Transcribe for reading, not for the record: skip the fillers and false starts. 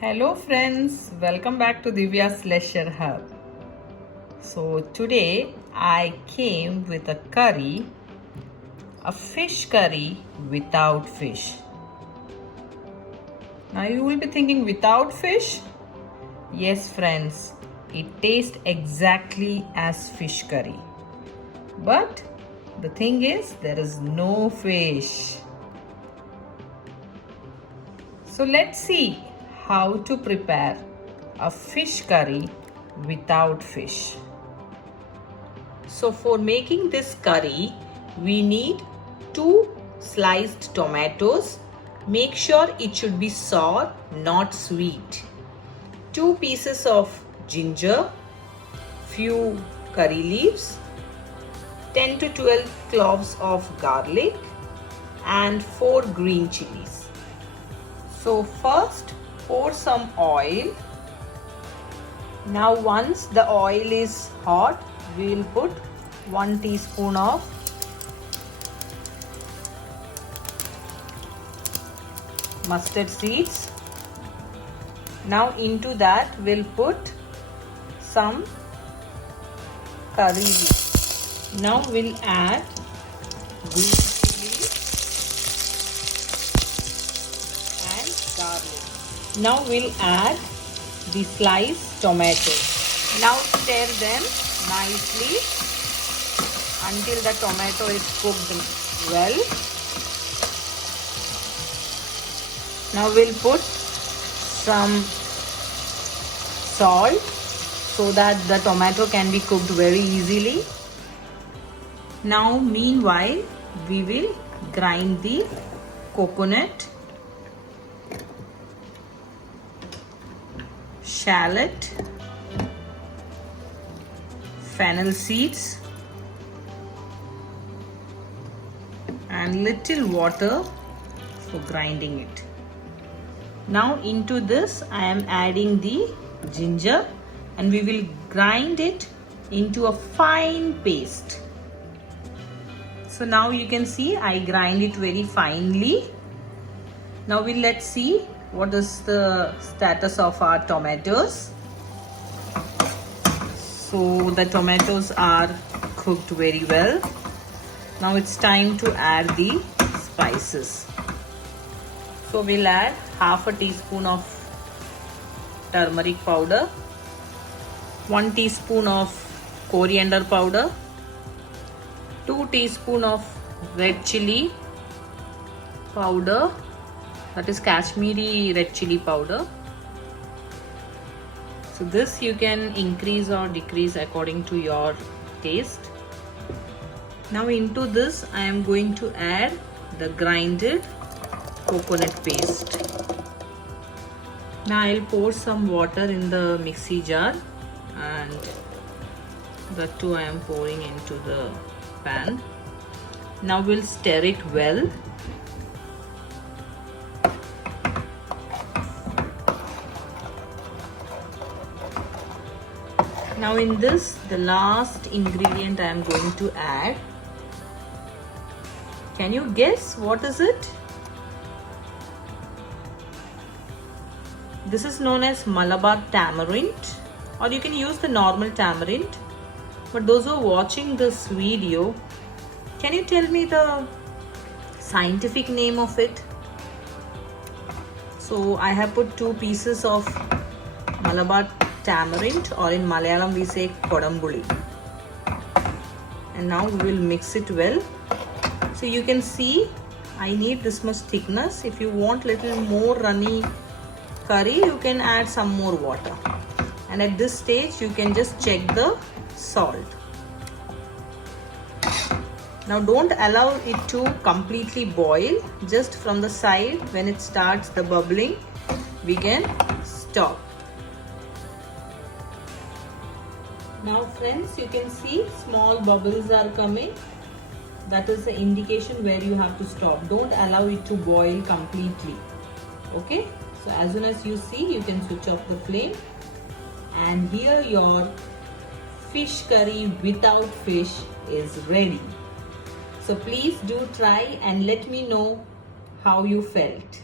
Hello friends, welcome back to Divya's Leisure Hub. So today I came with a curry, a fish curry without fish. Now you will be thinking without fish? Yes friends, it tastes exactly as fish curry. But the thing is there is no fish. So let's see how to prepare a fish curry without fish. So for making this curry, we need 2 sliced tomatoes. Make sure it should be sour, not sweet. 2 pieces of ginger, few curry leaves, 10 to 12 cloves of garlic and 4 green chilies. So first pour some oil. Now once the oil is hot, we will put 1 teaspoon of mustard seeds. Now into that we'll put some curry leaves. Now we'll add green chili and garlic. Now we'll add the sliced tomatoes. Now stir them nicely until the tomato is cooked well. Now we'll put some salt so that the tomato can be cooked very easily. Now meanwhile we will grind the coconut, shallot, fennel seeds and little water for grinding it. Now into this I am adding the ginger and we will grind it into a fine paste. So now you can see I grind it very finely. Now let's see what is the status of our tomatoes. So the tomatoes are cooked very well. Now it's time to add the spices. So we'll add half a teaspoon of turmeric powder, 1 teaspoon of coriander powder, 2 teaspoon of red chili powder, that is Kashmiri red chili powder. So this you can increase or decrease according to your taste. Now into this I am going to add the grinded coconut paste. Now I'll pour some water in the mixie jar and that too I am pouring into the pan. Now we'll stir it well. Now in this, the last ingredient I am going to add. Can you guess what is it? This is known as Malabar tamarind, or you can use the normal tamarind. But those who are watching this video, can you tell me the scientific name of it? So I have put 2 pieces of Malabar tamarind, or in Malayalam we say kodambuli. And now we will mix it well. So you can see I need this much thickness. If you want little more runny curry, you can add some more water. And at this stage you can just check the salt. Now don't allow it to completely boil. Just from the side, when it starts the bubbling, we can stop. Now friends, you can see small bubbles are coming. That is the indication where you have to stop. Don't allow it to boil completely. Okay, so as soon as you see, you can switch off the flame. And here your fish curry without fish is ready. So please do try and let me know how you felt.